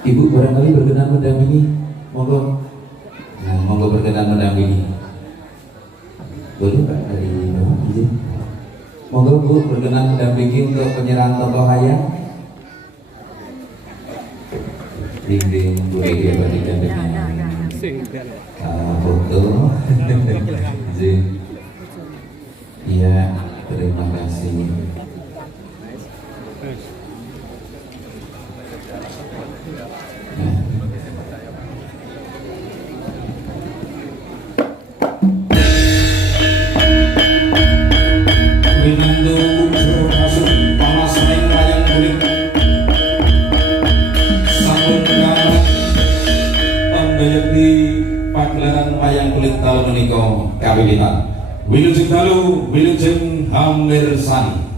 Ibu barangkali berkenan mendampingi, monggo. Nah, monggo berkenan mendampingi. Boleh Pak dari Bapak izin. Monggo Bu berkenan mendampingi untuk penyerahan tokoh hayang. Dinding Bu Ege berikan dengan foto. Izin. Iya, terima kasih. Winando ujur masuk panas main wayang kulit sampun kalah pambayekti pagelaran wayang kulit tahun menika kawiwitan wilujeng dalu wilujeng hamirsani.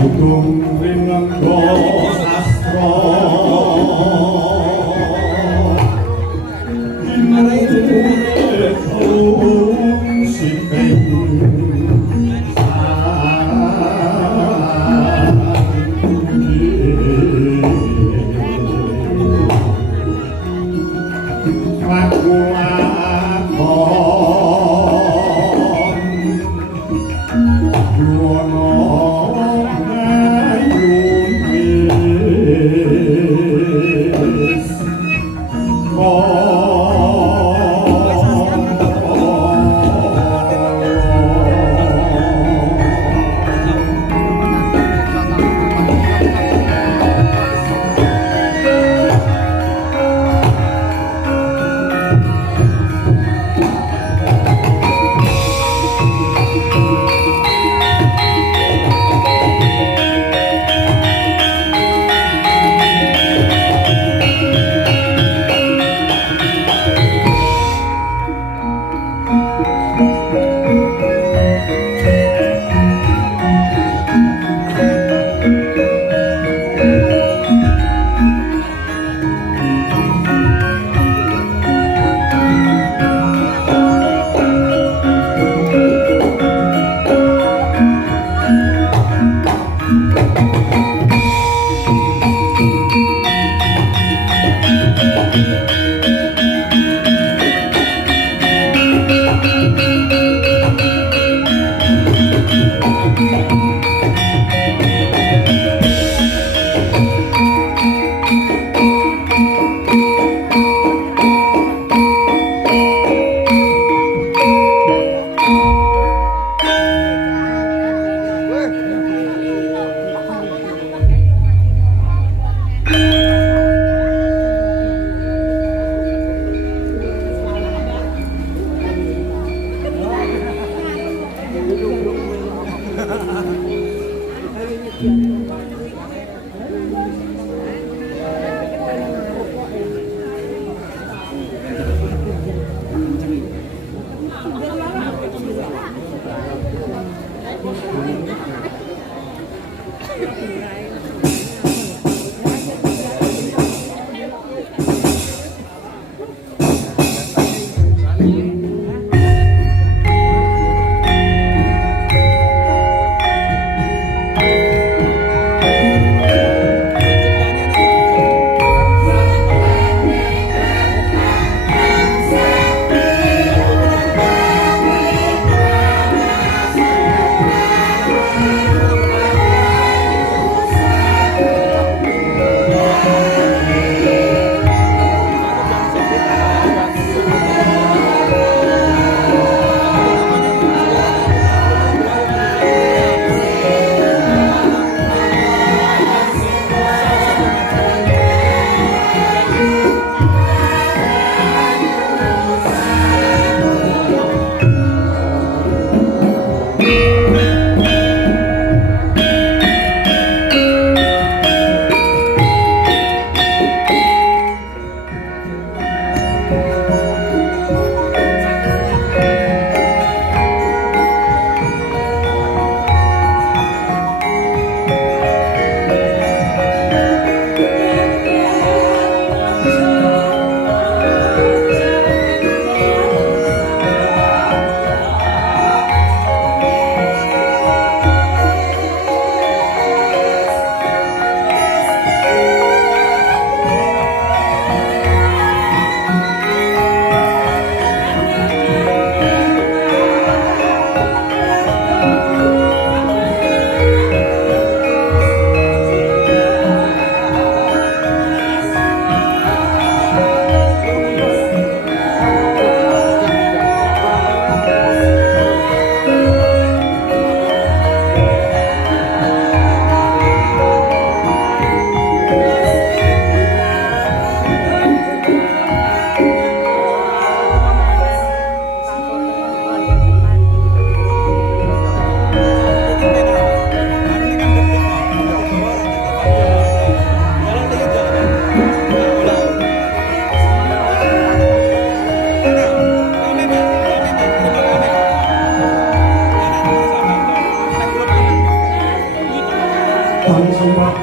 Udung rinenggo sastra Inurung siping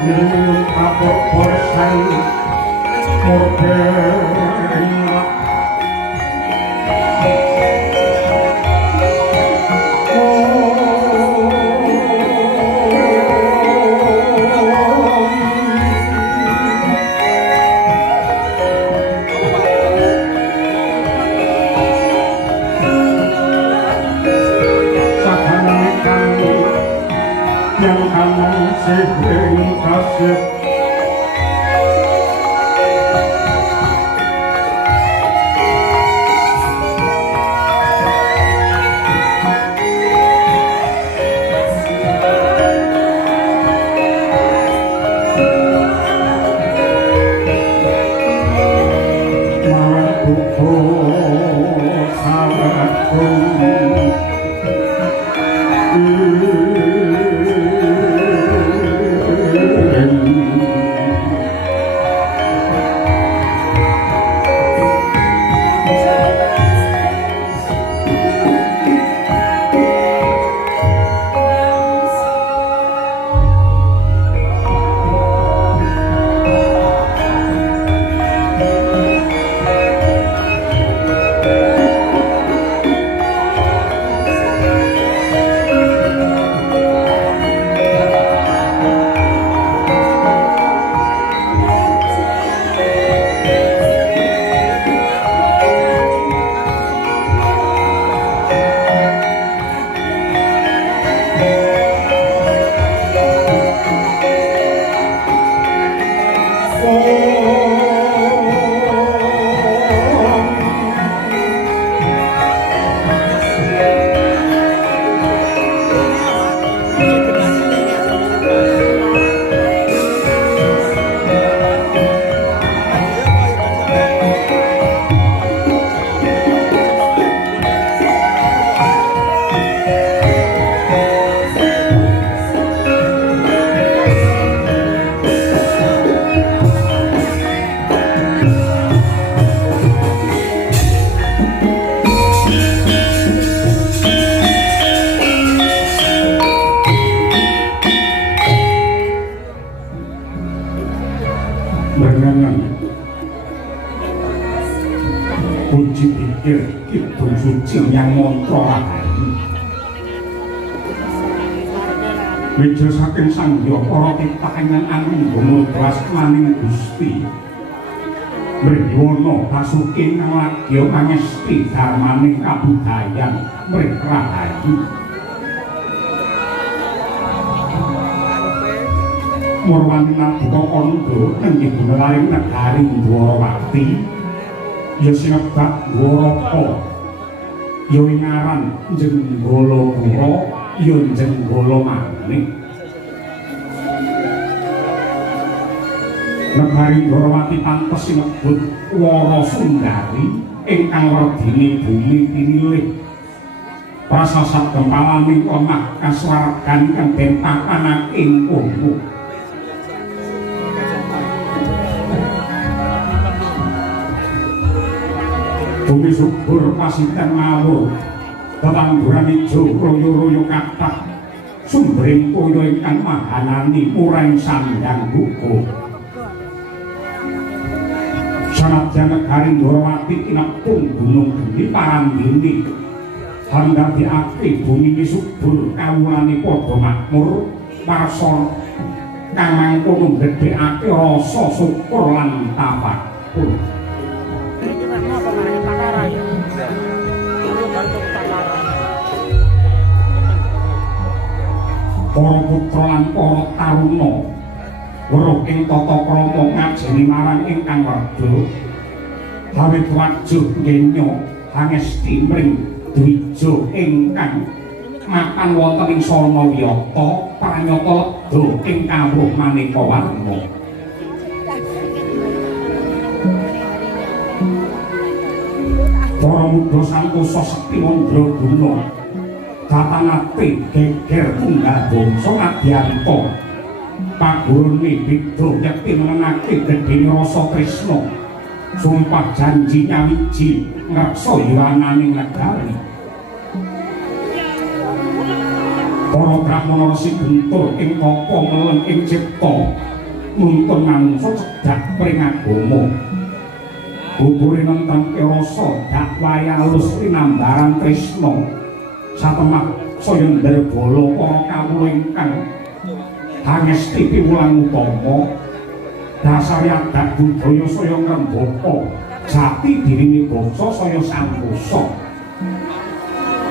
Nirung kapok borsan Morbeng yang kanan sing kasih malah buku sahabatku puji pikir kidung suci yang mantra lahani meja saking sangya para titahengan anu ngomodras maning Gusti mriwana pasuke ngalagya pangesti dharmaning kabudayan mrih rahayu Murwani Nabuka Kandha nenggih gumelaring negari Dwarawati ya sinebak Dwaraka ya ngaran Jenggalapura ya Jenggala Manik negari Dwarawati pantes sinebut Warasundari ingkang redini bumi pinilih prasasat gempalaning omah kasuwargan kang den papanake ing kono bumi subur pasiten mawur tetangguran ijo royo-royo kathah sumbering toya ingkang mahanani mureng sandang buku sanadyan negari Dwarawati tinepung gunung geni parandini handhadekake bumi subur kawulane padha makmur warsa kang mangkono gedhekake rasa syukur lan tafakur para putra lan para taruna weruh ing tata krama ngajeni marang ingkang werda awit wajuh ngenya hangesti mring dwija ingkang mapan wonten ing sarana wiyata pranyata ledha ing kawruh maneka warna para mudha santosa sekti mandra guna katanate geger tunggal bangsa Adyanta pagurune beda yakti menenake gedhene rasa tresna sumpah janji nyawiji ngreksa yurananing negari para brahmana resi guntur ing kapa melen ing cipta nuntun manungsa cedhak pring agama. Bubure nentang rasa dakwaya alus rinambaran tresna satemah saya ndarbala para kawula ingkang hangesti piwulang utama dasar adat budaya saya ngrembaka jati dirine bangsa saya santosa.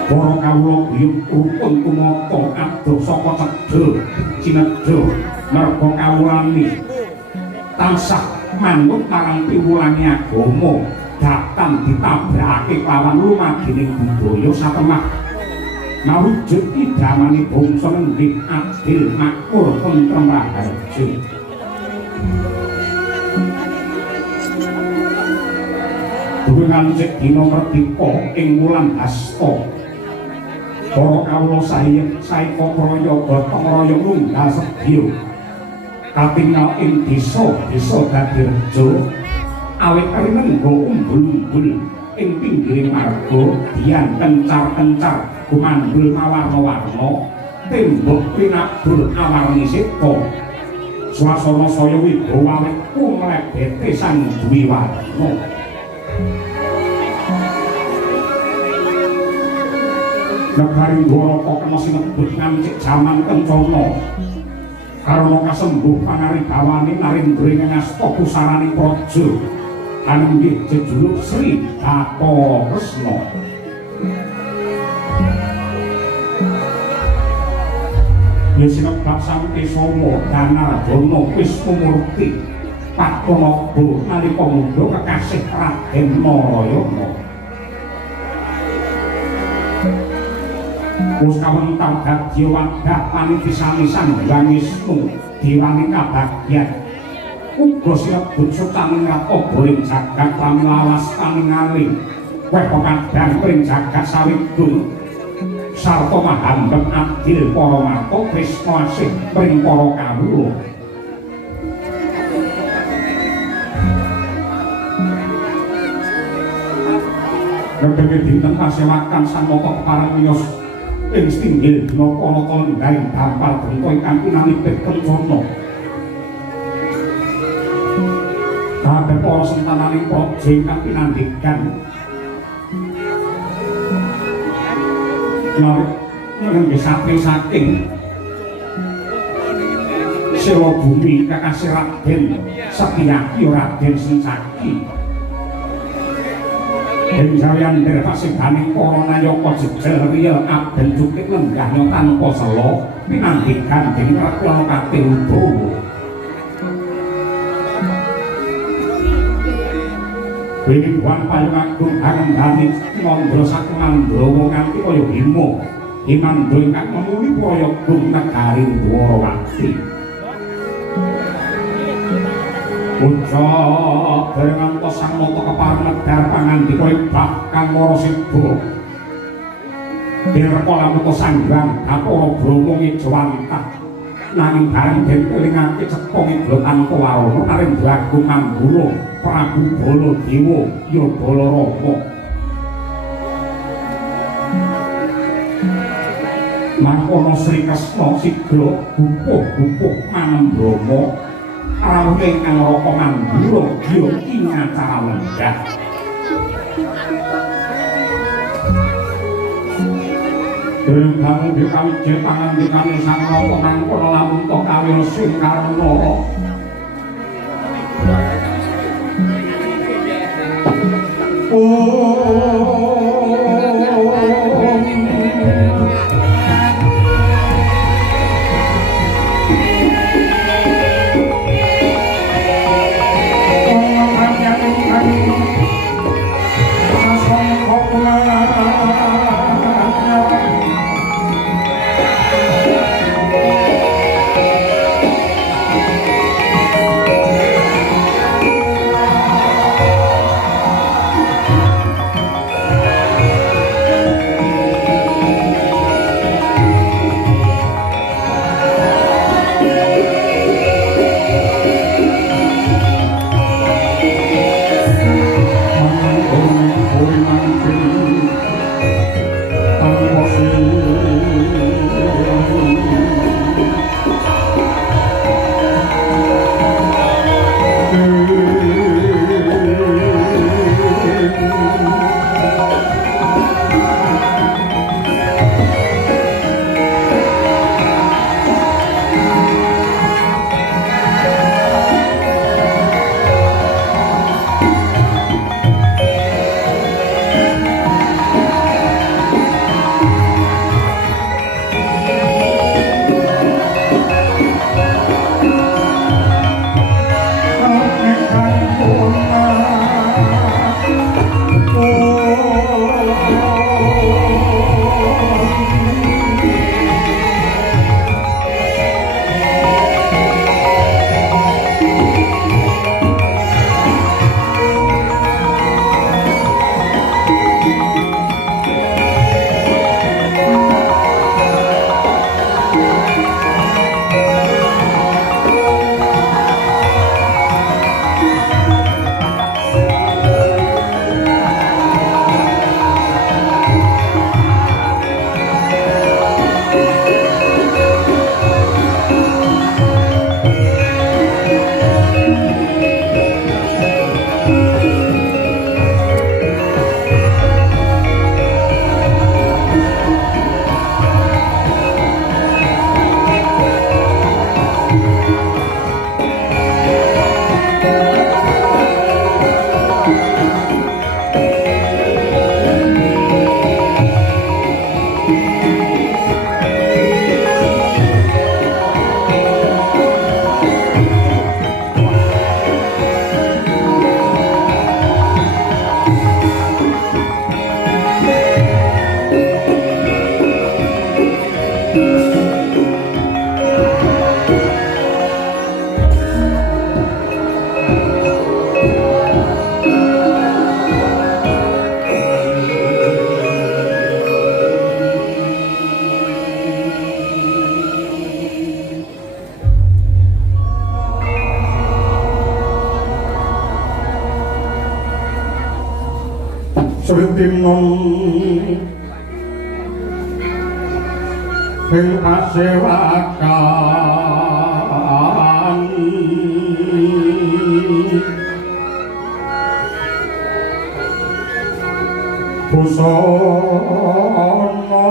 Para kawula guyub rukun tumata adoh saka cedha cinedha merga kawulane tansah manut marang piwulange agama datang ditabrakake lawan lumagining budaya satemah mawujud idamane bangsa nggih adil makmur tentrem raharja. Durungan cek dina merdeka ing wulan Hasta para kawula saeka kraya gotong royong lunggal sedya katingal ing desa dadi reja awit rinengga umbul-umbul ing pinggiring marga dian kencar-kencar gumandul mawarna-warna tembok pinabur awarni seta swasana saya wibawa awit kumlebete sang duwi warna. Negari Dwaraka kena sinebut ngancik jaman kencana karena kasembuh pangaribawani narindra ngasta pusarani praja anenggih jejuluk Sri Bathara Kresna. Ya sinebat sampe Soma Danardana Wisnumurti Padmanaba nalika muda kekasih Raden Narayana. Wis kawentar dadi wadah panitisanisan Hyang Wisnu diwani kabagyan uga sinebut sutaning rata ing jagat pramlawas paningali weh pekadang ing jagat sawidul sarta mahambet adil para marta tresna asih ing para kawula. Ngendhene dinten pasewakan sang mata kepareng miyos ing stinggil dina kana lenggaring dampal bengko ingkang pinanipit kencana. Kabeh para sentananing praja ingkang pinandikan nggih saking Sewa Bumi kakasih Raden Setyaki Raden Sencaki ing jawian derpasingganing para nayaka jejel riya aben cukik lenggahnya tanpa sela pinandikan dening Ratna Kati Udawa. Wiwit wan payung agung anendani Mandra saking Mandrawa nganti kaya Bima Himandra ingkang memuli prayogung negari Dwarawati. Ucap bareng ngantos sang mata kepareng medhar pangandika ing bab kang Marasida. Direka lamuka sanggang apara Brama ngijawantah nanging bareng den kelingake cepong iglo tanpa warana Narendra Agung Manggura Prabu Baladewa ya Balarama. Mangkono Sri Kresna sigra gupuh-gupuh manambrama rawuh ingkang Raka Manggura ya ing acara lenggah. Dereng dikawiji pangandikane sang Raka mangkono lamun to kawirsing karna Switinun sing pasewakan busana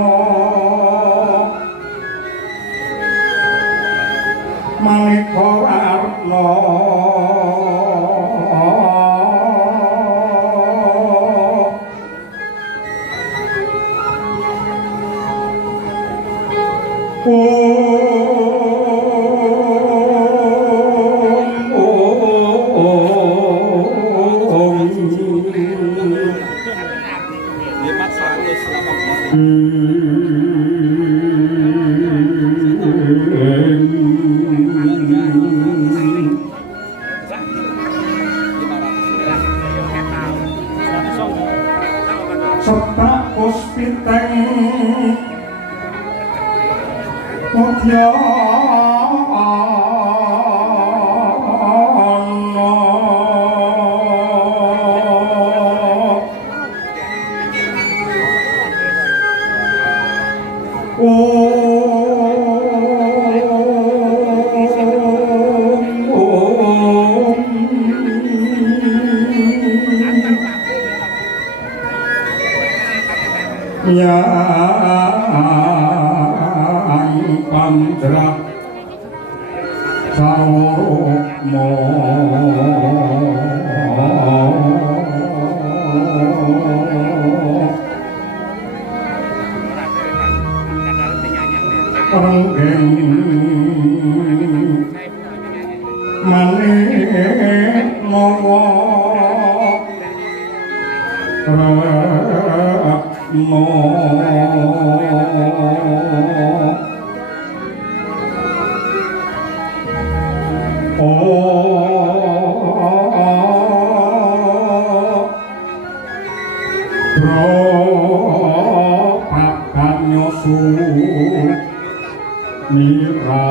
maneka warna Sepak puspiteng mutya yang pamjrak sarokmo renggeng manik mawa no bro papan nyosu mira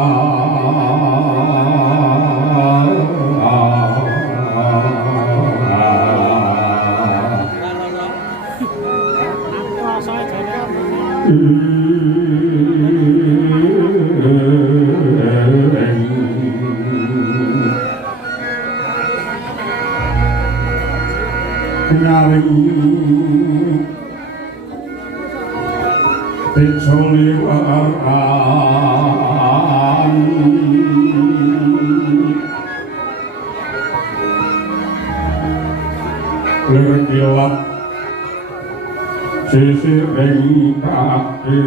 nyaring pecoli waran lerkilat sisiring kaki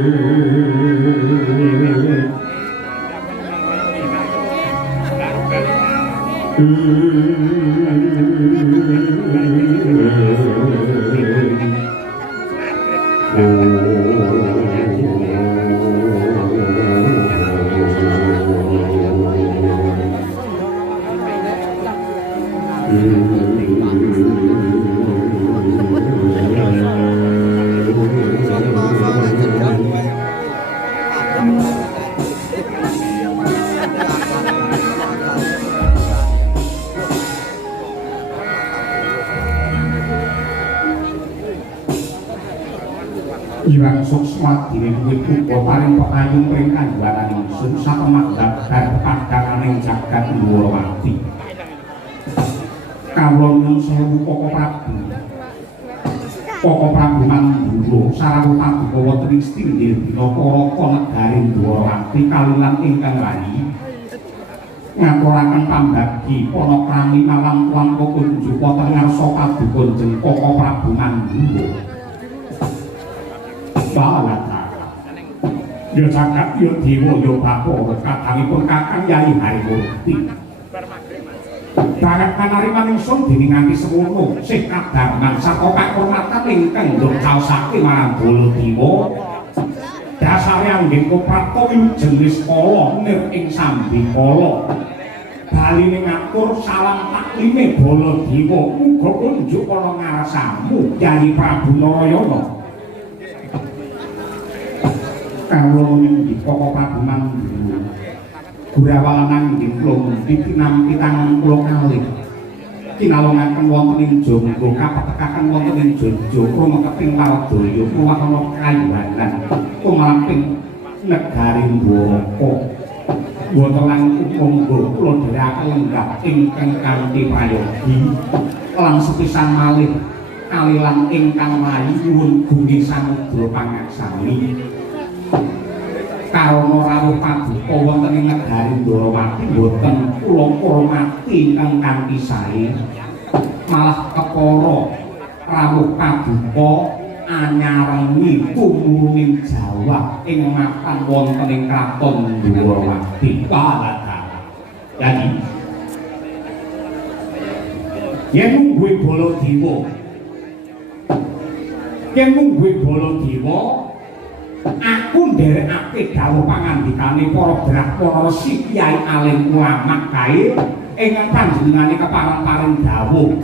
Iwang Suksma diwiwit uga paring pekayung pring kandhuaran ingsun satemah dabar padhananing jagat Dwarawati. Kawula nyuwun sewu Koko Prabu. Koko Prabu Mandura sarawuh paduka wonten ing Stinggil dina Paraka negari Dwarawati kalilan ingkang rayi. Ngaturaken pambagi panakrami malam tuan kunjuk wonten ngarsa paduka jeneng Koko Prabu Mandura. Balata ya jagat ya dewa ya bapak kadangipun kakang Yai Harimurti banget panariman ingsun dening nganti semono sih kadangan saka kahormatan ingkang ndok caosake marang Baladewa dasare anggih Koprato jenis kala nir ing sambikala baline ngatur salam taklime Baladewa muga kunjuk ana ngarsamu Yayi Prabu Narayana kawula nindika Prabu Mandura Gurawalan anggih kula pitinampi tangan kula kalih kinalongaken wonten ing Jonggo kapetekaken wonten ing Jojo rumeketing Waldaya kuwahana kayuwanan kumlamping negari Dwaraka wonten lan monggo kula dherekaken lenggah ingkang kanthi prayogi lan sepisan malih kalilan ingkang mayu nyuwun gunging samudra pangaksami karana rawuh paduka wonten ing negari Ndrawati boten kula hormati ingkang kanthi sae malah kepara rawuh paduka anyarengi tumurung Jawa ing mapan wonten ing kraton Ndrawati kaladara. Jadi yen mungguhe Baladewa aku nderekake dawuh pangandikane para Brahmana Resi Kyai Alim Ulama kae ingkang panjenengane kepareng-pareng dawuh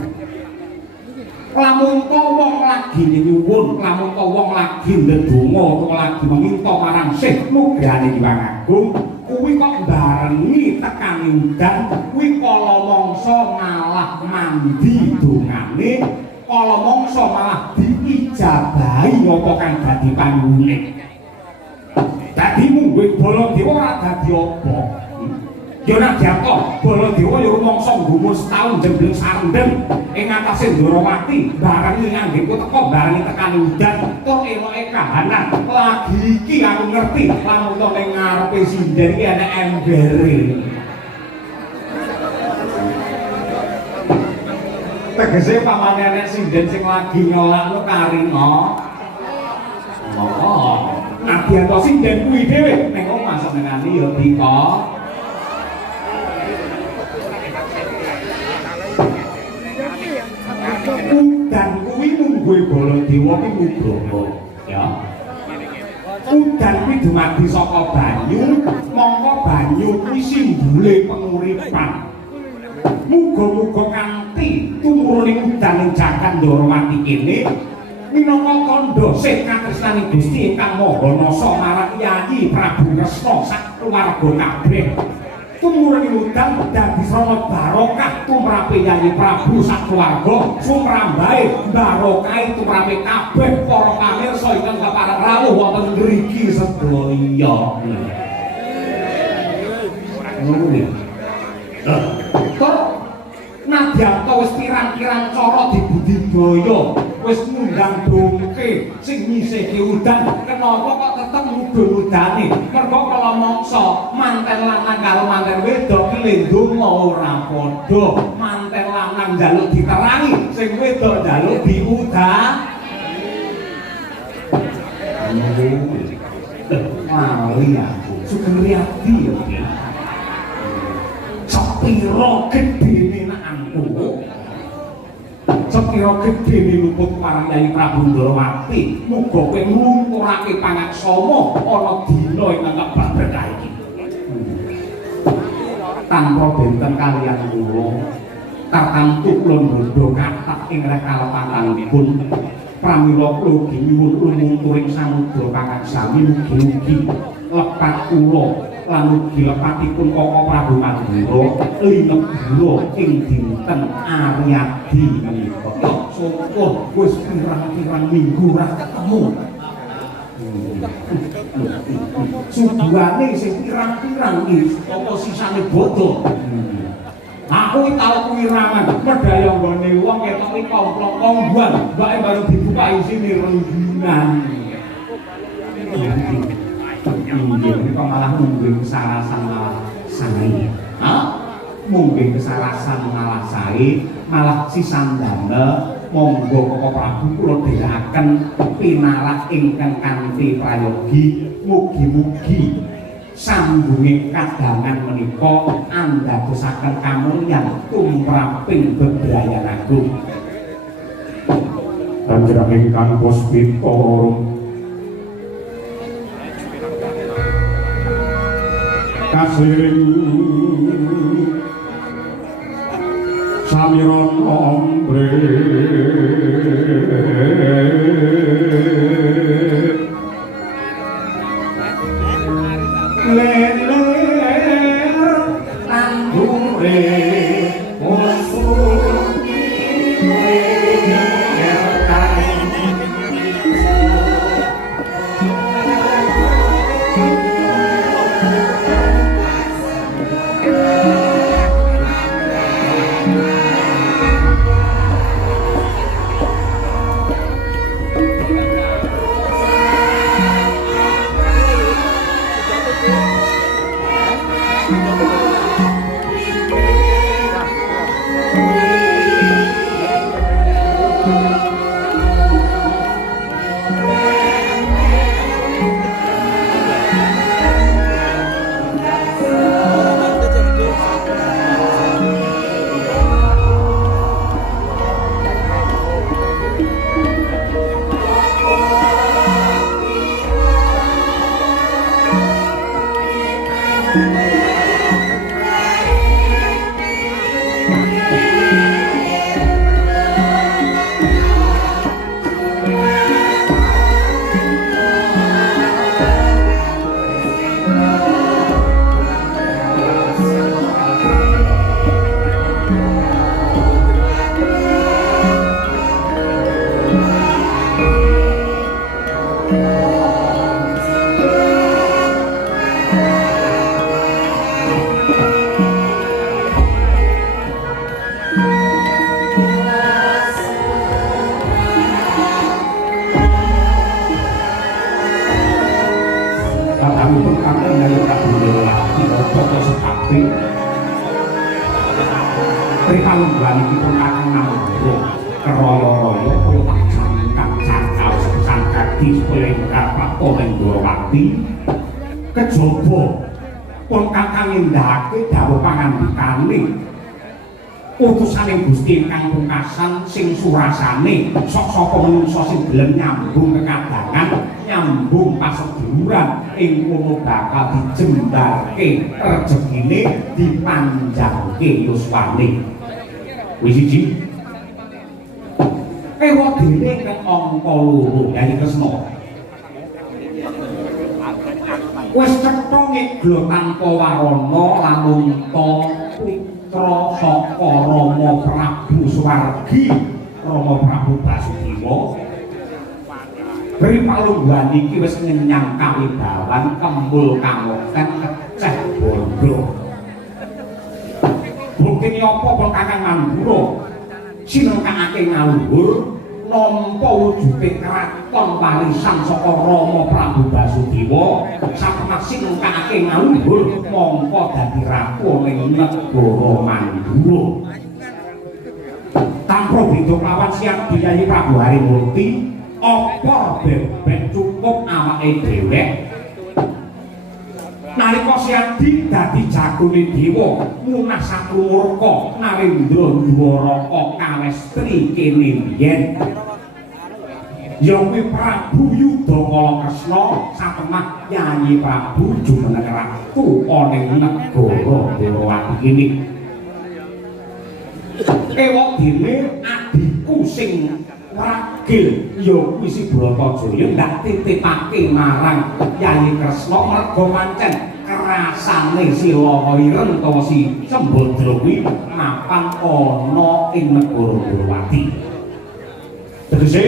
lamun to wong lagi nyuwun lamun to wong lagi ndedonga utawa lagi meminta marang Sih Nugrahane Hyang Agung kuwi kok barengi tekaning udan kuwi kala mangsa malah mandi dongane kala mangsa malah diijabahi apa kang dadi pangune dadi mungguhe Baladewa ora dadi apa ya nek jatuh Baladewa ya rumangsa nggumun setahun jembleng sarendem ing atase Ndrawati barengi anggengku teko barengi tekani udan tur eloke kahanan lagi iki aku ngerti lamun to ning ngarepe sinden iki ana embere tegese pamane nek sinden sing lagi nyolakno karina oh nadyan to sinden kuwi dhewe ning omah senengane ya dika udan kuwi mungguhe Baladewa ki nugroho ya udan kuwi dumadi saka banyu mongko banyu kuwi simbole penguripan muga-muga kanthi tumurune udan ing jagat Ndrawati kene minangka kandha sih katresnaning Gusti ingkang Maha Nasa marang Yayi Prabu Kresna sak keluarga kabeh tumurune udan dadi srana barokah tumrape Yayi Prabu sak keluarga sumrambahe barokahe tumrape kabeh para pamirsa ingkang kapareng rawuh wonten mriki sedaya kok nadyan to wis pirang-pirang cara dibudidaya wis ngundang dongke sing nyisihke udan kenapa kok tetep mudhun udane mergo kala mangsa manten lanang karo manten wedok ki ndonga ora padha manten lanang njaluk diterangi sing wedok njaluk diudan wali aku sugeng riyadi ya sepiro gedene anakku sepiro gedene luput marang Yayi Prabu Ndrawati muga kowe nglumpurake pangaksama ana dina ing ngepak berkah iki tanpa benten kaliyan kula tartamtu kula ndodho kathah ing rekalepatanipun pramila kula nyuwun lumungturing samudra pangaksami mugi-mugi lepat kula lan ugi lepatipun Koko Prabu Mandura linebura ing dinten Aryadi menika. Sapa wis pirang-pirang minggu ora ketemu. Subuhane sing pirang-pirang iki apa sisane bodho. Aku iki tau kuwirangan medaya nggone wong ketoke komplong-kombuan, mbake baru dibuka isine rengginan. Mungkin malah mungkin kesarasan malah sae. Mungkin kesarasan malah sae, malah sisandana monggo Koko Prabu kula dherekaken pinarak ingkang kanthi prayogi mugi-mugi sambunging kadangan menika andadosaken kamulyan tumraping bebrayan agung. Panjenengan ingkang puspita kasiring samiron ombre leler tandure kejaba pun kakang nindakake dawuh pangandikane utusaning Gusti ingkang pungkasan sing surasane sok sapa manungsa sing gelem nyambung kekadangan nyambung paseduluran ing kono bakal dijembarke rejekine dipanjangke yuswane wis siji ewa dene kang angka loro Yayi Kresna wis cetha ngeglo tanpa warana lamun ta putra saka Rama Prabu Suwargi Rama Prabu Basudewa beri palungguhan iki wis ngenyang kawibawan kembul kamoten keceh bondo bukti apa pun kakang Mandura sinengkake ngaluhur nampa wujude kraton warisan saka Rama Prabu Basudewa satemah sinengkake ngaluhur mongko dadi ratu ning negara Mandura tanpa beda lawan siap Yayi Prabu Harimurti apa bebek cukup awake dhewek nalika Siadi dadi jagone dewa munah satrumurka Narendra Dwaraka kawestri kene biyen ya kuwi Prabu Yudakala Kresna satemah Yayi Prabu jumeneng ratu ana ing negara Dwarawati kene ewok dene adikku sing ragil ya kuwi si Bratajaya ndak titipake marang Yayi Kresna merga pancen kerasane si Laireng utawa si Sembadra kuwi mapan ana ing negara Dwarawati. Tegese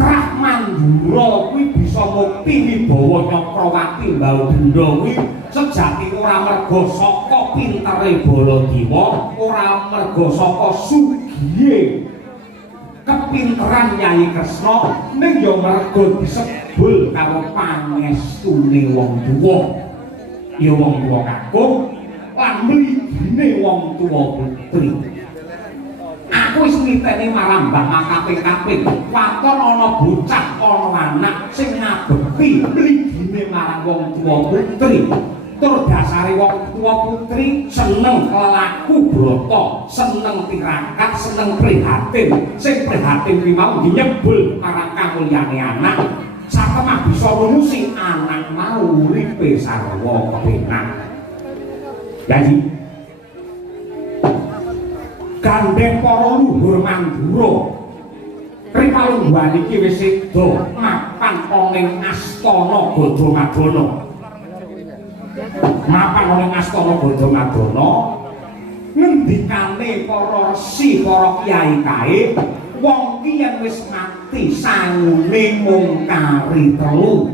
Trah Mandura kuwi bisa mukti wibawa Nyakrawati Mbau Denda kuwi sejati ora merga saka pintere Baladewa, ora merga saka sugihe kepinteran Yayi Kresna ning ya merga disebul karo pangestune wong tuwa ya wong tuwa kakung lan mligine wong tuwa putri aku wis ngiteni marambah makaping-kaping waton ana bocah ana anak sing ngabekti mligine marang wong tuwa putri tur dasare wong tuwa putri seneng lelaku brata seneng tirakat seneng prihatin sing prihatin kuwi mau nyebul marang kamulyane anak satemah bisa rumusi anak mau uripe sarwa kepenak. Jadi gandeng para luhur Mandura Ripalungguhan iki wis sedo mapan ning astana Gadamadana. Mapan ning astana Gadamadana ngendikane para resi para kyai kae wong ki yen wis mati sangune mung kari telu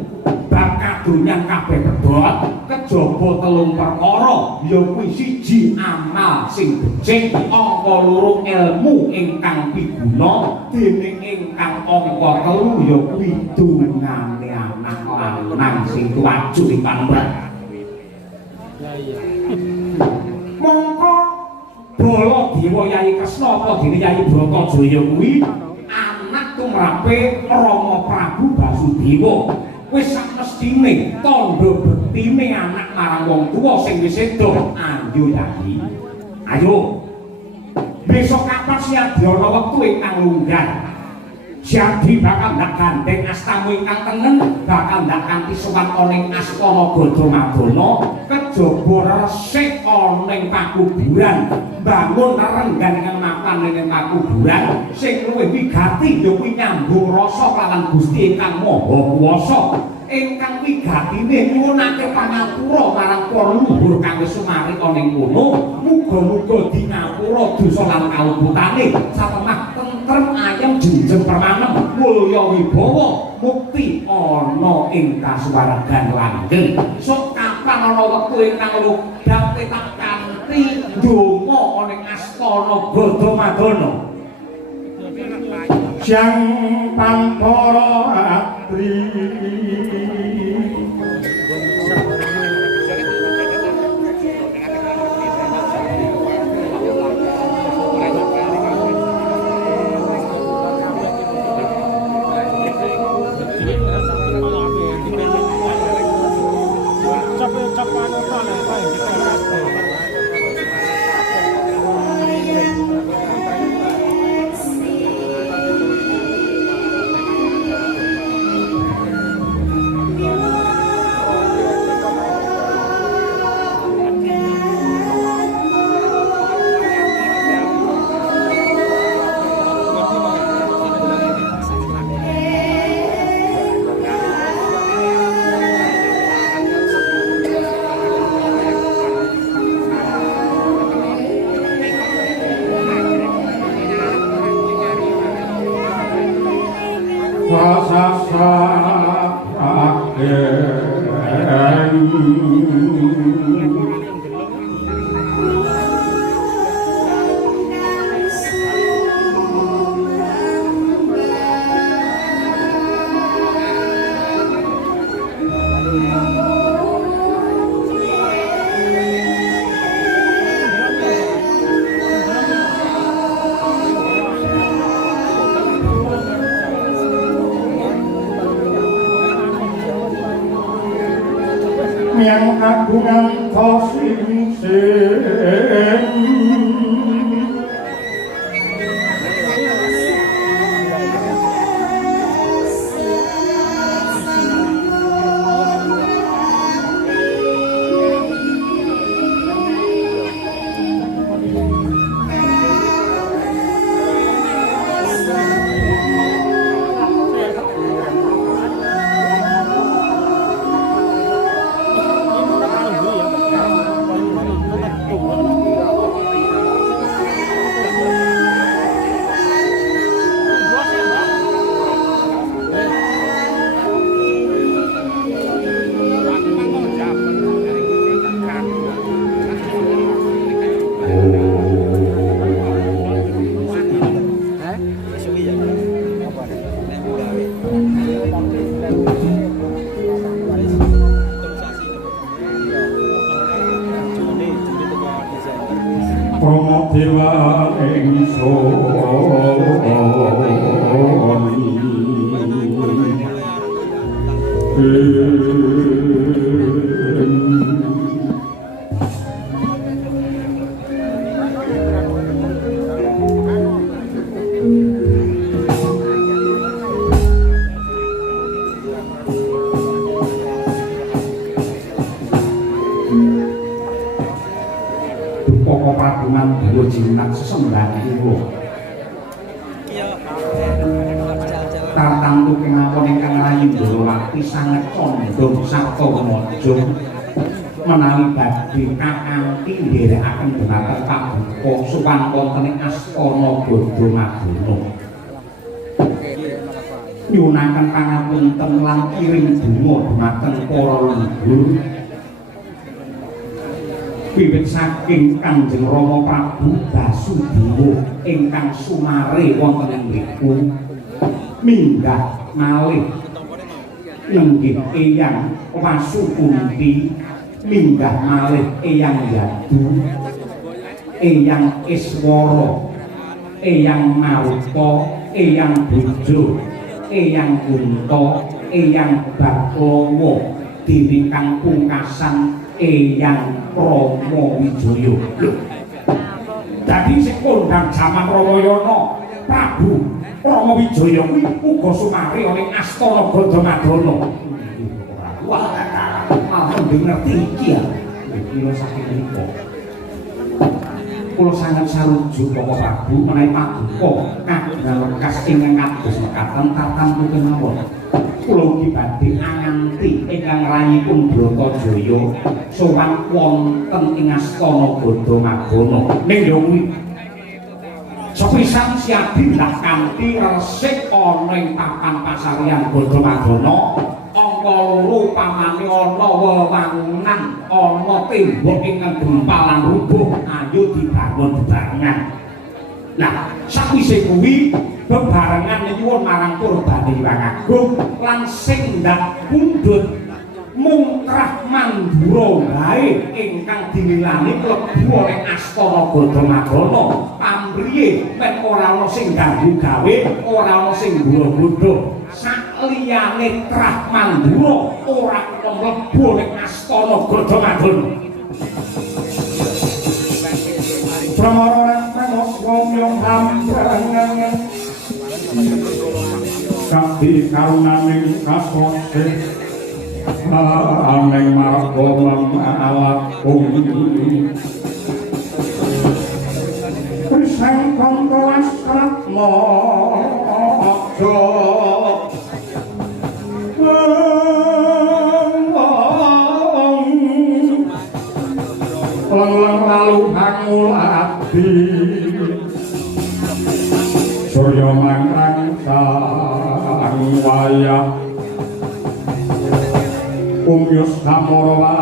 bab kadonyan kabeh pedhot kejaba telung perkara ya kuwi siji amal sing becik angka loro ilmu ingkang piguna dening ingkang angka telu ya kuwi dungane anak lanang sing tuaju ing pamrih. Mongko Bala Dewa Yai Kresna apa dene Yai Bratajaya kuwi anak tumrape Rama Prabu Basudewa. Wis samestine tandha bektine anak marang wong tuwa sing wis sedo. Ayo Yai. Ayo. Besok kapan siadyana wektu ingkang lungguh. Siadi bakal ndak gandeng astamu ingkang tengen, bakal ndak kanthi sowan ning astana Gadamadana, kejaba resik ning pakuburan, bangun renggan ing mapan ning pakuburan, sing luwih wigati ya kuwi nyambung rasa kalawan Gusti ingkang Maha Kuwasa. Ingkang wigatine nyuwunake pangapura marang para luhur kang wis sumarik ning kono, muga-muga dingapura dosa lan kaluputane, satemah tentrem ayem jenjeng permanen mulya wibawa mukti ana ing kasuwargan langgeng. Sok kapan ana wektu ingkang lungguh tak kanthi ndonga ning astana Gadamadana. Jang Pampara Atri yang kagungan tosing Dewa kagungan dulu jinak sesembah ibu tartamtu kemawon ingkang rayi dulu waktu sangat condong sabto mojo menawi badhe kakanthi nderekaken dhumateng pabuka suwan wonten ing astana Bodho Madana nyunaken pangapunten lan kirim donga dhumateng para leluhur wiwit saking Kanjeng Rama Prabu Basudewa ingkang sumare wonten ing mriku minggah malih nenggih Eyang Wasukunti minggah malih Eyang Yadu Eyang Iswara Eyang Maruta Eyang Bojo Eyang Kunto Eyang Baklawa dene kang pungkasan Eyang Rama Wijaya. Lho. Dadi sing kondhang jaman Ramayana Prabu Rama Wijaya kuwi uga sumare ana ing Astana Gandhamadana. Wah, malah ngerti iki ya. Kula saking mriku. Kula sangat sarujuk Bapak Prabu menawi paduka kagungan lekas ingkang kados mekaten tartamtu kemawon. Kula ugi badhe anganti ingkang rayipun Bratajaya sowan wonten ing Astana Gandhamadana. Ning yo kuwi sepisan siadi lah kanthi resik ana ing papan pasaryan Gandhamadana angka 2 pamane ana wewangunan ana tembok ingkang gempalan rubuh ayo dibangun bebarengan. Nah, sakwise kuwi bebarengan nyuwun marang Purbane Hyang Agung lan sing ndak pundhut mungkrah mandura wae ingkang dinilani klebu ing Astana Gandhamadana pamriye mek ora ana sing ganggu gawe ora ana sing nggodha sakliyane trah mandura ora kena mlebu ing Astana Gandhamadana. Pramara Ramos wong yang hambangan kabeh karunaning kasose aneng marga mamalakum Krisang kanggo asratma aja lang lalu hangul ati surya mangrang sang wayah umyus samara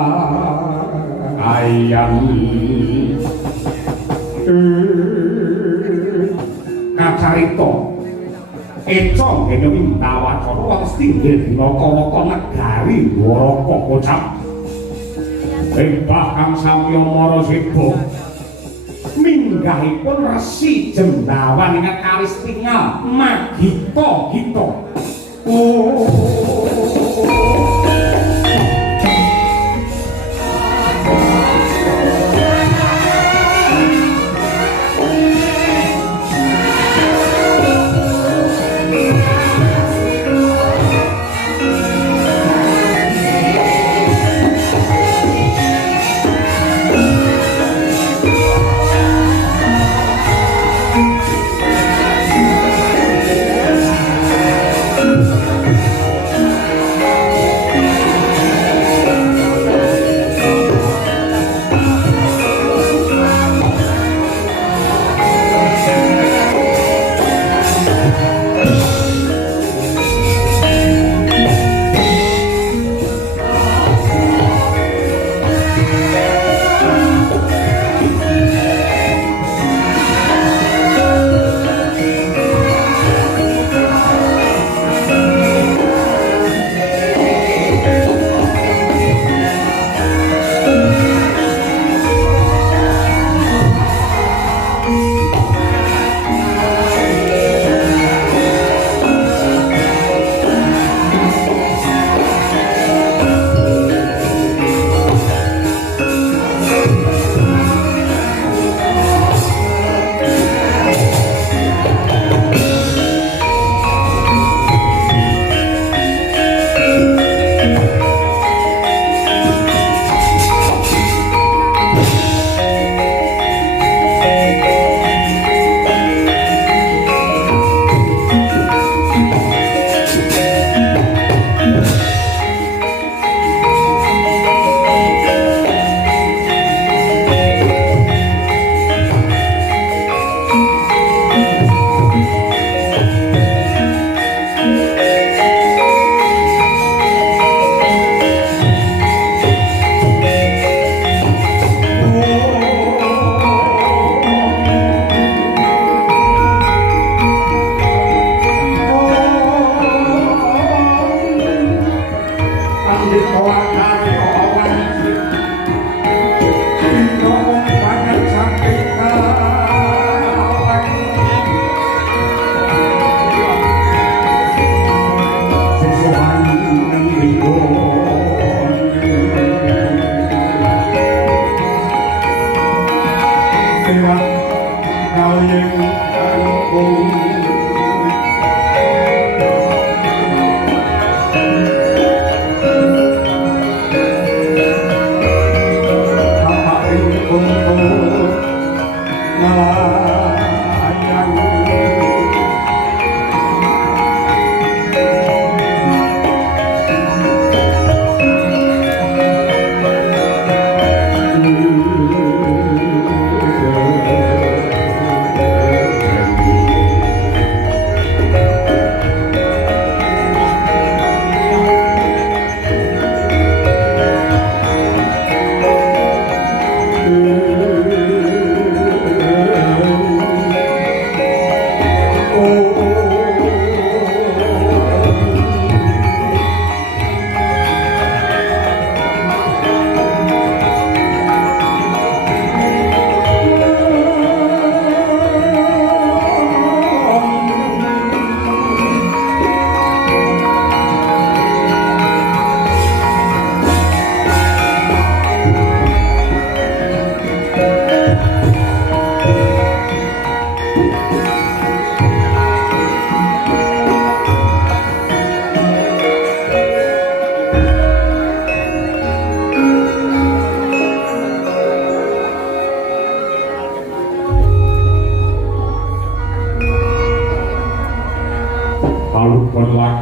ayam kacarita eca ngene Windawacana wong stinggil naka-naka negari Dwaraka kocap Embah Kang Samya Maraseba minggahipun Resi Jembawan ingkang kawis tinggal Magita-gita.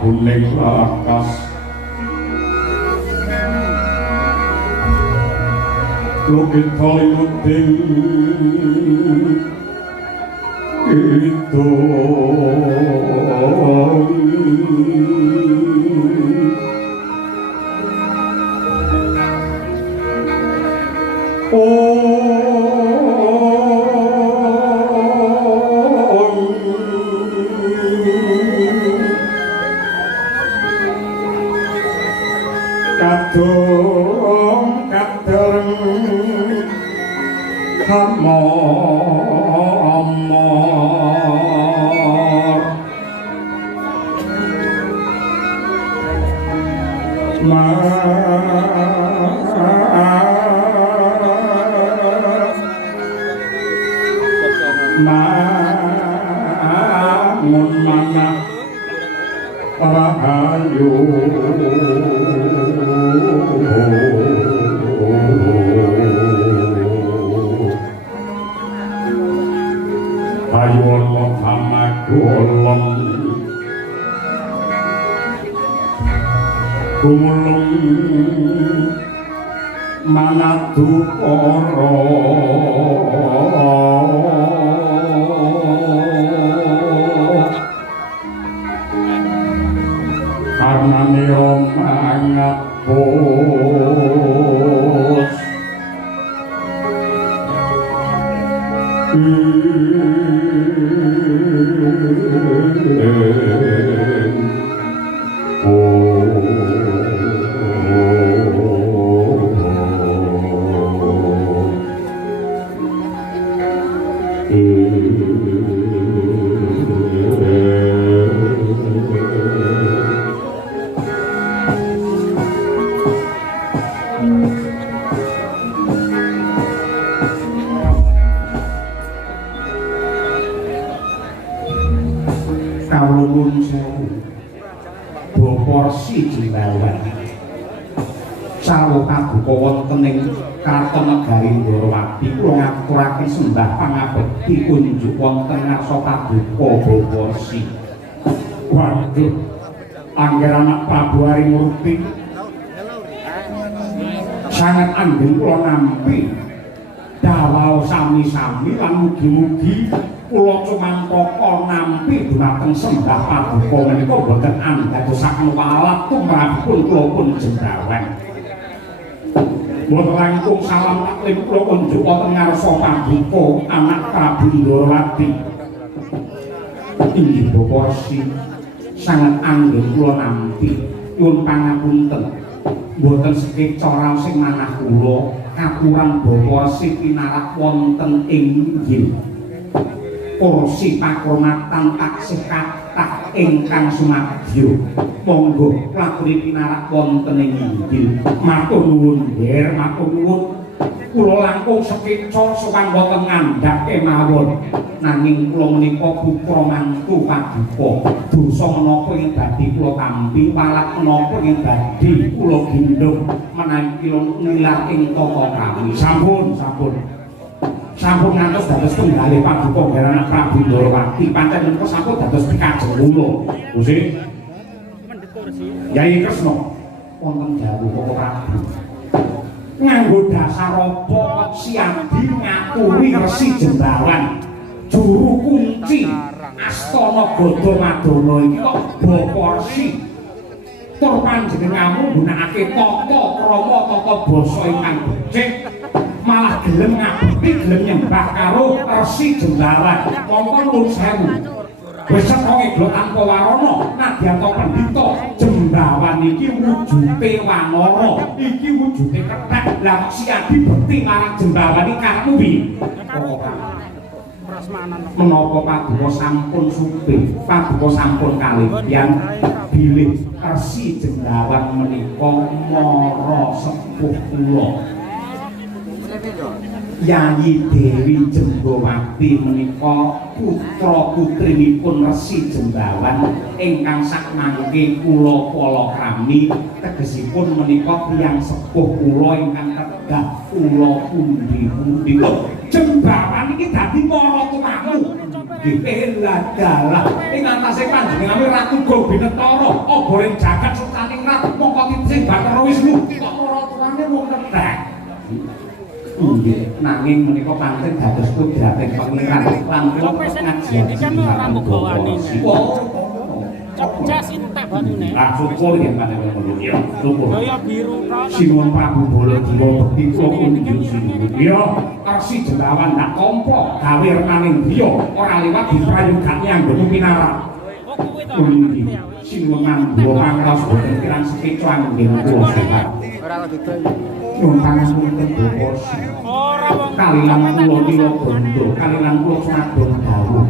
prabuning lakas Lukit Hollywooding itu kadung kadung hamor mangun manah rahayu ayo Allah hamaku Allah kumulung manatu para karena niro mangapus kawulun sewu Baporsi Jembawan sawo kabuka wonten ing Kartanegari Ndorowati kula ngaturaken sembah pangabekti unjuk wonten ngarsa kabuka Baporsi. Waduh angger anak Prabu Harimurti sangat anggen kula nampi dawuh sami-sami lan mugi-mugi kula cumantaka nampi dhumateng sembah paduka menika boten andadosaken walat tumrapipun kula pun Jembawan. Mboten langkung salam taklim kula unjuk wonten ngarsa paduka anak Prabu Ndorowati. Inggih Baporsi sangat anggen kula nampi nyuwun pangapunten. Mboten sekeca raos sing manah kula kapuran Baporsi pinarak wonten ing inggil kursi pakurmatan taksih kathah ingkang sumadyo monggo lakune pinarak wonten ing inggil matur nuwun nggih matur nuwun kula langkung sekeca sowan boten ngandhap kemawon nanging kula menika putra mantu paduka dosa menapa ing badhe kula tampi walat menapa ing badhe kula gendhong menawi kula nilar ing tata kami sampun ngantos dados tunggalé paduka Garana Prabu Ndorowati pancen menika sampun dados pikajeng kula Gusti Yai Kresna wonten dawuh Koko Prabu nganggo dasar apa siadi ngaturi Resi Jembawan juru kunci Astana Gadamadana iki kok Baporsi tur panjenenganmu nggunakake tata krama tata basa ingkang becik malah gelem ngabekti gelem nyembah karo Resi Jembawan mongko nuwun sewu wis setonge glok tanpa warana nadyanto pendhita Jembawan iki wujute wanara iki wujute kethek lah siadi bekti marang Jembawan iki karepmu piye menapa paduka sampun supih paduka sampun kaliyan bilih Resi Jembawan menika mara sepuh kula Yayi Dewi Jembawati menika putra putrinipun Resi Jembawan ingkang sakmangke kula palakrami tegesipun menika tiyang sepuh kula ingkang tegak kula pundi-pundi Jembawan iki dadi mara tumamu nggih dalah ing antase panjenengan Ratu Gobinetara oboring jagat sutaning rat mongko titih Bathara Wisnu kok ora turane mung kethek. Nggih, nanging menika pancen dados kudrating pangeran lan kula ngajian iki ora mbogawane. Cepjas entek banune. Lah syukur yen panjenengan ngono ya. Syukur. Daya biru tok. Sinuwun Prabu Baladewa bekti kula kunjung sinuwun. Ya, Resi Jelawan ndak tampa gawe renaning griya ora liwat diprayogake anggone pinarak. Oh kuwi to. Sinuwun nganggo pangros boten kirang sekeco anggen kula sehat. Ora kok didol. Nyuwun pangapunten Bapak. Ora wong Kalilan kula nila bondo, kalilan kula sumadon dawuh.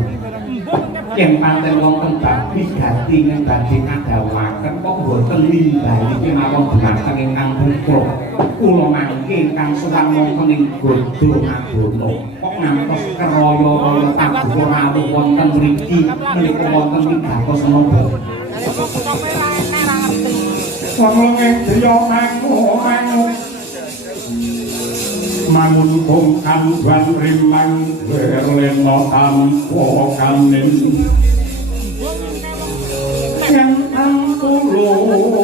Yen pancen wonten babi gati ing badhe kadhawaken kok boten nimbali kemawon dhumateng ingkang putra. Kula mangke ingkang sowan wonten ing Godo Madana. Kok ngantos keraya-raya paduka rawuh wonten mriki menika wonten wigatos menapa. kok kowe ra enek ra ngerti. Wong ngedya mangu mangun kongkan wan rimang werlena tanpa kanin yang angkulosa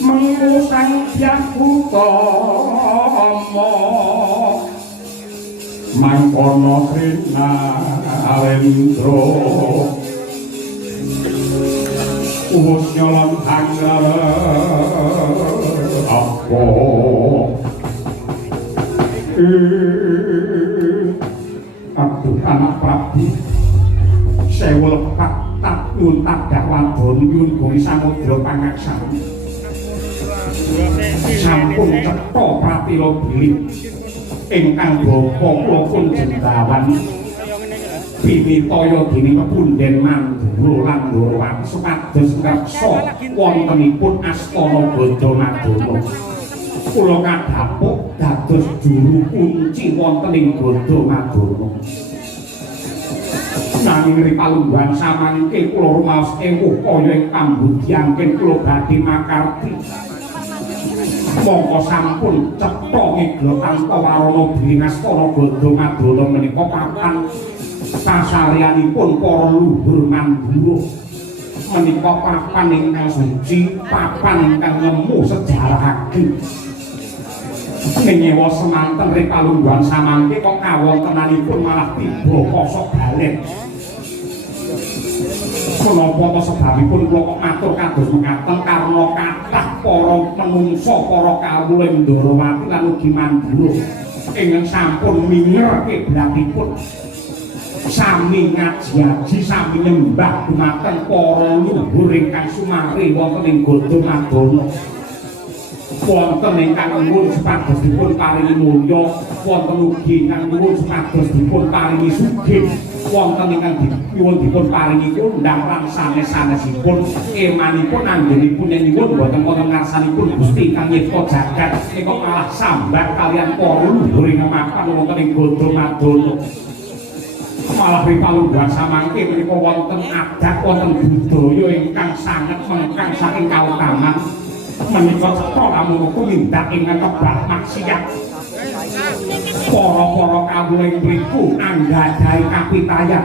mengusang biaku tomo mangkono trina arendro Umus nyolong hanggar apa Aduh anak Prabu sewu lepat tak nyun tadak wadon nyun bumi samudra pangaksani sampun cetha pratila biling ingkang bapa kula pun jendawan Pinitaya dening Pepunden Mandura lan Ndorowati supados ngreksa wontenipun Astana Gadamadana. Kula kadhapuk dados juru kunci wonten ing Gadamadana. Nanging ripalungguhan samangke kula rumaos ewuh kaya ing pambudhiyangken kula badhe makarti. Mongko sampun cetha ngegla tanpa warana dening Astana Gadamadana menika papan pasaryanipun para luhur Mandura menika papan ingkang suci, papan ingkang nemu sejarah ageng. Nyewa semanten ripalungguhan samangke kok kawontenanipun malah tiba kosok balen. Menapa sebabipun kula kok matur kados mekaten karena kathah para menungsa para kawula Ndorowati lan ugi Mandura ingkang sampun mingerke blatipun sami ngaji-aji sami nyembah dumateng para luhur ingkang sumari wonten ing Gadamadana. Wonten ingkang nuwun supados dipun paringi mulya, wonten ugi ingkang nuwun supados dipun paringi sugih, wonten ingkang nyuwun dipun paringi kondhang lan sanes-sanesipun emanipun anggenipun nyuwun boten wonten ngarsanipun Gusti ingkang nyipta jagat nika malah sambat kaliyan para luhur ingkang mapan wonten ing Gadamadana. Malah ripalungguhan samangke menika wonten adat wonten budaya ingkang sanget mengkang saking kautaman menika cetha lamun kumindak ingkang kebak maksiat para kawula ing mriku anggadhahi kapitayan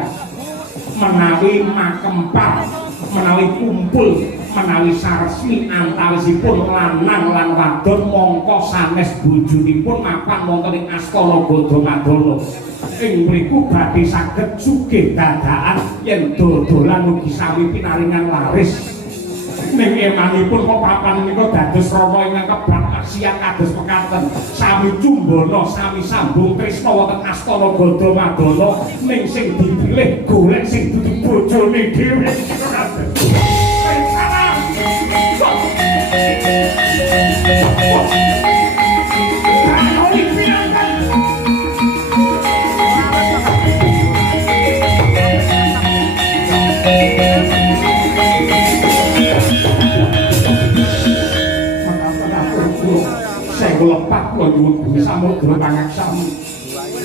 menawi makempal menawi kumpul menawi saresmi antawisipun lanang lan wadon mongko sanes bojonipun mapan wonten ing Astana Gadamadana. Ing mriku badhe saged sugih dadakan yen dodolan ugi sami pinaringan laris. Ning emanipun kok papan menika dados rama ingkang kebak maksiat kados mekaten. Sami cumbana, sami sambung tresna wonten Astana Gadamadana ning sing dipilih golek sing dudu bojone dhewe. Lepat kula nyuwun Bumi Samudra pangaksami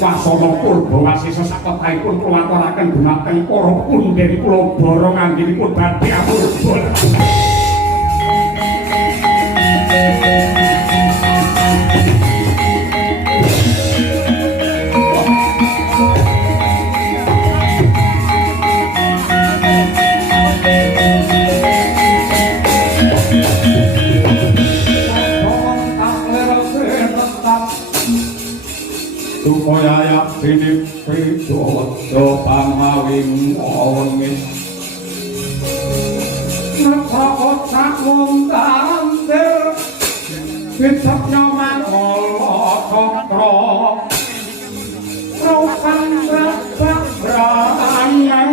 wasana purba wasisa saketahipun kula aturaken dhumateng para punden kula bara anggenipun badhe atur. sinip pidodo pangawing wengis nekok cakung tandir Bicap nyaman Allah cokro Raupan rabak beranang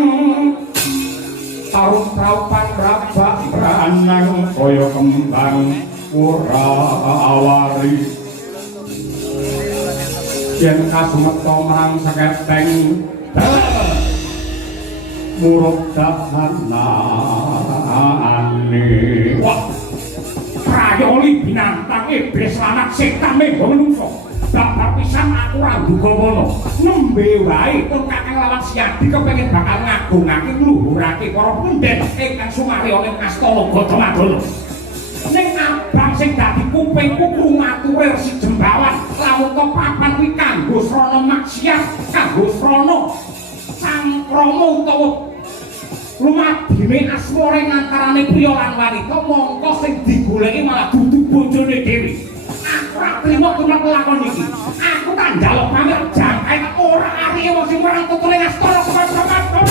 Raupan rabak beranang Koyo kembang urawari Yen kasmeto marang seketeng Muruk dahanane Wah Prayoli binatang iblis lanang setan menggo menungso. Babar pisan aku ora duga ngono. Nembe wae pun Kakang Lawan Siyadi kepengin bakal ngagungake ngluhurake para pendhet ingkang sumarya ning Astana Gadamadana. Ning abang sing dadi kupingku krungature Resi Jembawan lamun to papan kuwi kanggo srana maksiat, kanggo srana sangkrama utawa lumadine asmara antarane priya lan wanita mongko sing digoleki malah dudu bojone dhewe. Aku ora trima kuwi lakon iki. Aku tak njaluk pamit jangkae ora ari wong sing marang tutule Astana Gadamadana.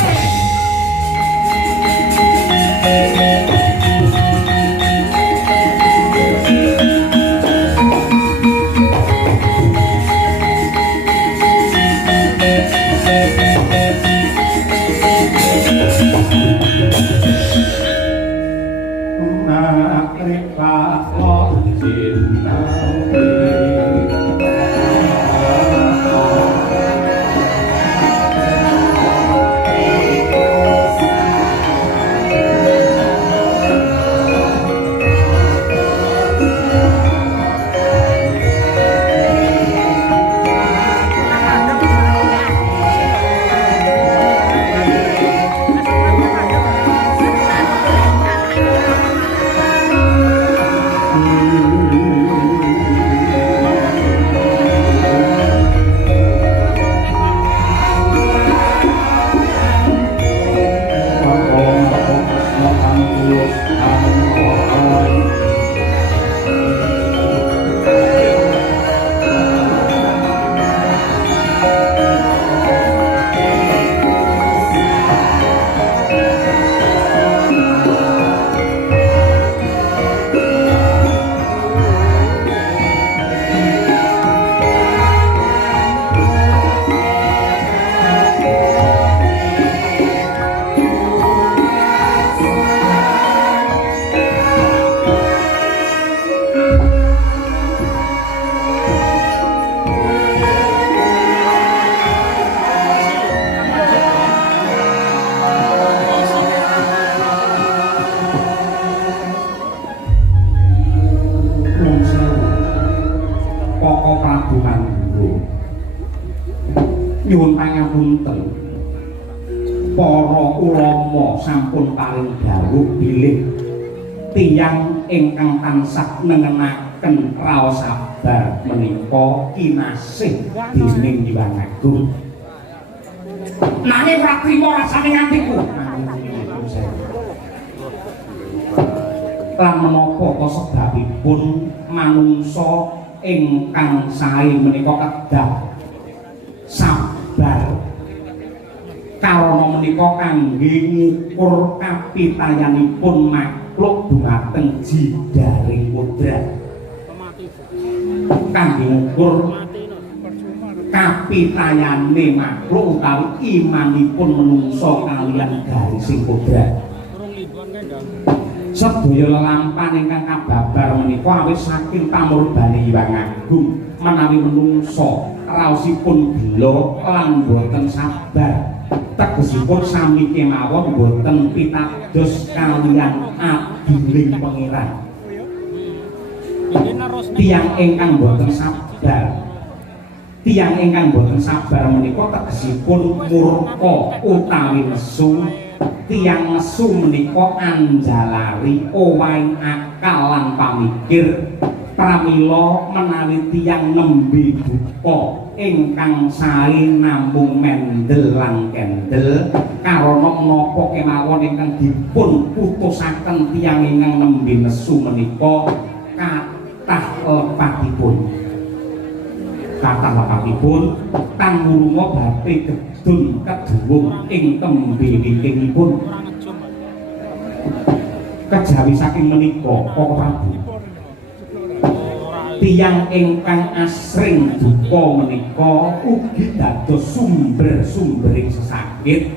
Nyuwun pangapunten para ulama sampun paring dawuh bilih tiyang ingkang tansah nengenaken raos sabar menika kinasih dening Hyang Agung nanging ora trima rasane ngantiku lan menapa sebabipun manungsa ingkang sae menika kedah sabar karana menika kangge ngukur kapitayanipun makhluk dhumateng jidaring kodrat kangge ngukur kapitayane makhluk utawi imanipun menungsa kaliyan garising kodrat sedaya lelampahan ingkang kababar menika awit saking pamurbane Hyang Agung menawi menungsa raosipun gelo lan boten sabar tegesipun sami kemawon boten pitados kaliyan adiling pangeran tiyang ingkang boten sabar menika tegesipun murka utawi nesu tiyang nesu menika anjalari owahing akal lan pamikir pramila menawi tiyang nembe duka ingkang sae namung mendel lan kendel karana menapa kemawon ingkang dipun putusaken tiyang ingkang nembe nesu menika kathah lepatipun kathah wakatipun kang ngurunga badhe gedung keduwung ing tembe wingkingipun kejawi saking menika Koko Prabu tiyang ingkang asring duka menika ugi dados sumber-sumbering sesakit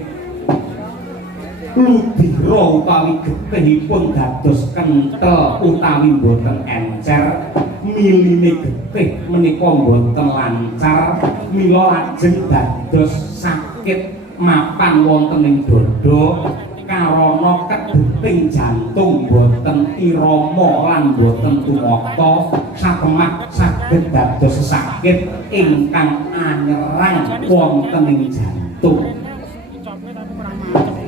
ludira utawi getihipun dados kenthel utawi boten encer miline getih menika boten lancar mila lajeng dados sakit mapan wonten ing dada karana kedeting jantung boten irama lan boten tumata satemah saged dados sakit ingkang anyerang wonten ing jantung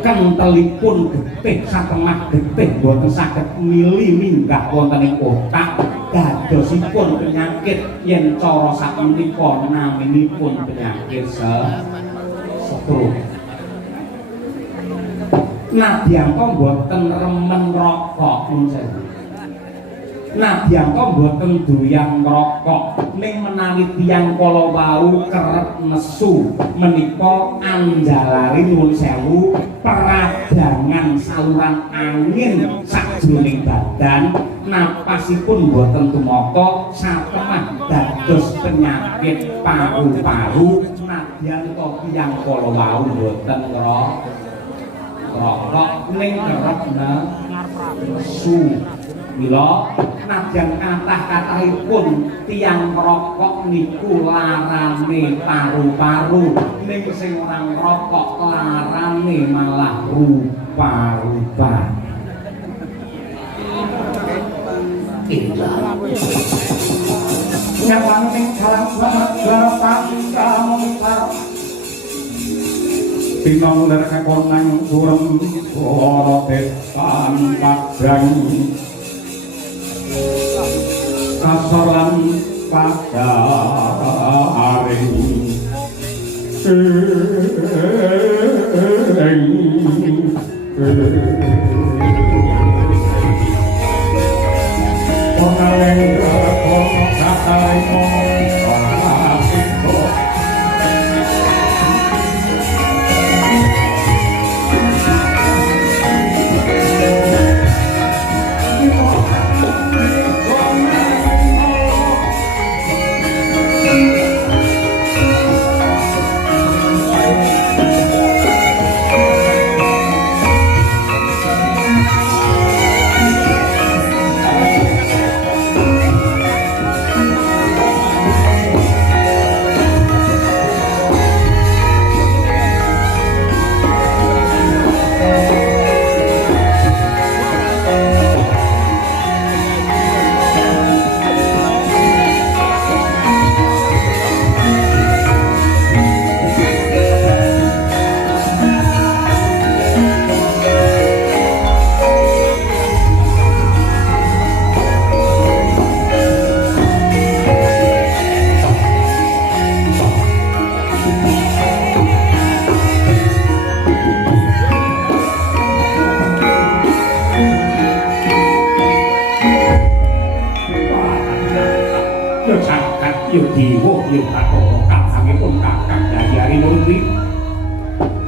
kentelipun getih satemah getih boten saged mili minggah wonten ing otak dadosipun penyakit yen cara sakmenika naminipun penyakit stroke. Nadyanto boten remen rokok nun sewu. Nadyanto boten doyan ngrokok ning menawi tiyang kala wau kerep nesu menika anjalari nun sewu peradangan saluran angin sajroning badan napasipun boten tumata satemah dados penyakit paru-paru nadyanto tiyang kala wau boten rokok ning kerep nesu mila nadyan kathah-kathahipun tiyang rokok niku larane paru-paru ning sing ora ngrokok larane malah rupa-rupa. Nyawang ning dalam bapak kamu pinong nerkakonang surem ora tepan padang kasaran padaring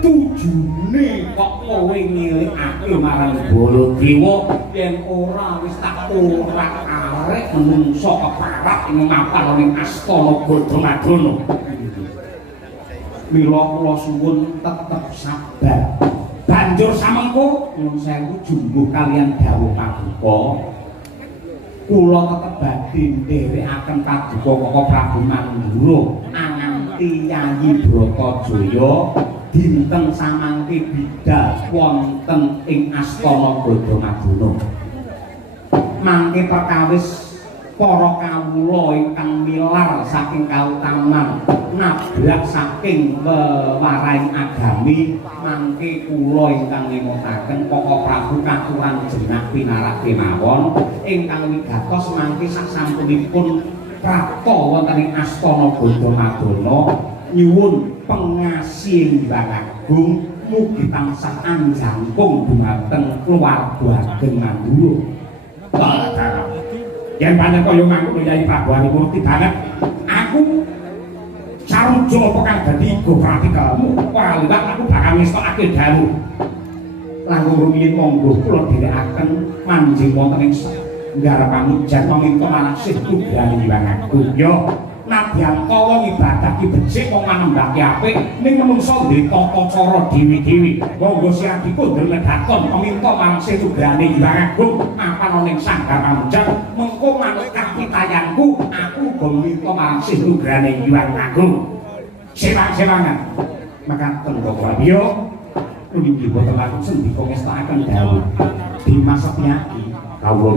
tujune kok kowe ngilikake marang Baladewa yen ora wis tak orak-arek menungso keparat ing ngapal ning astana Gadamadana. Mila kula suwun tetep sabar. Banjur samengko nyuwun sewu jumbuh kaliyan dawuh paduka. Kula tetep badhe nderekaken paduka Koko Prabu Mandura anganti Yayi Bratajaya dinten samangke bidhal wonten ing astana Gadamadana. Mangke perkawis para kawula ingkang milar saking kautaman nabrak saking wewaraing agami mangke kula ingkang ngemutaken Koko Prabu katuran jenah pinarak kemawon ingkang wigatos mangke sasampunipun prapta wonten ing astana Gadamadana nyuwun pengasih Hyang Agung mugi tansah anjangkung dhumateng keluarga ageng Mandura. Yen pancen kaya mangkono Yayi Prabu Harimurti banget aku sarujo apa kang dadi go pratikalmu ora liwat aku bakal ngestokake dawuh langkung rumiyin monggo kula dherekaken manjing wonten ing garapan jan menika manasih tujuan Hyang Agung yo nadyan kala ibadah ki becik wong manembake apik ning menungso duwe tata cara dewi-dewi monggo siang dikundur ledakon meminta manasih tujuane Hyang Agung mapan ning sanggar pamunjang mengko manut kapitayanku aku uga minta manasih tujuane Hyang Agung sewang-sewangan makaten kok yo Niki boten langkung sendika ngestakaken dawuh Dimas Setyaki kawula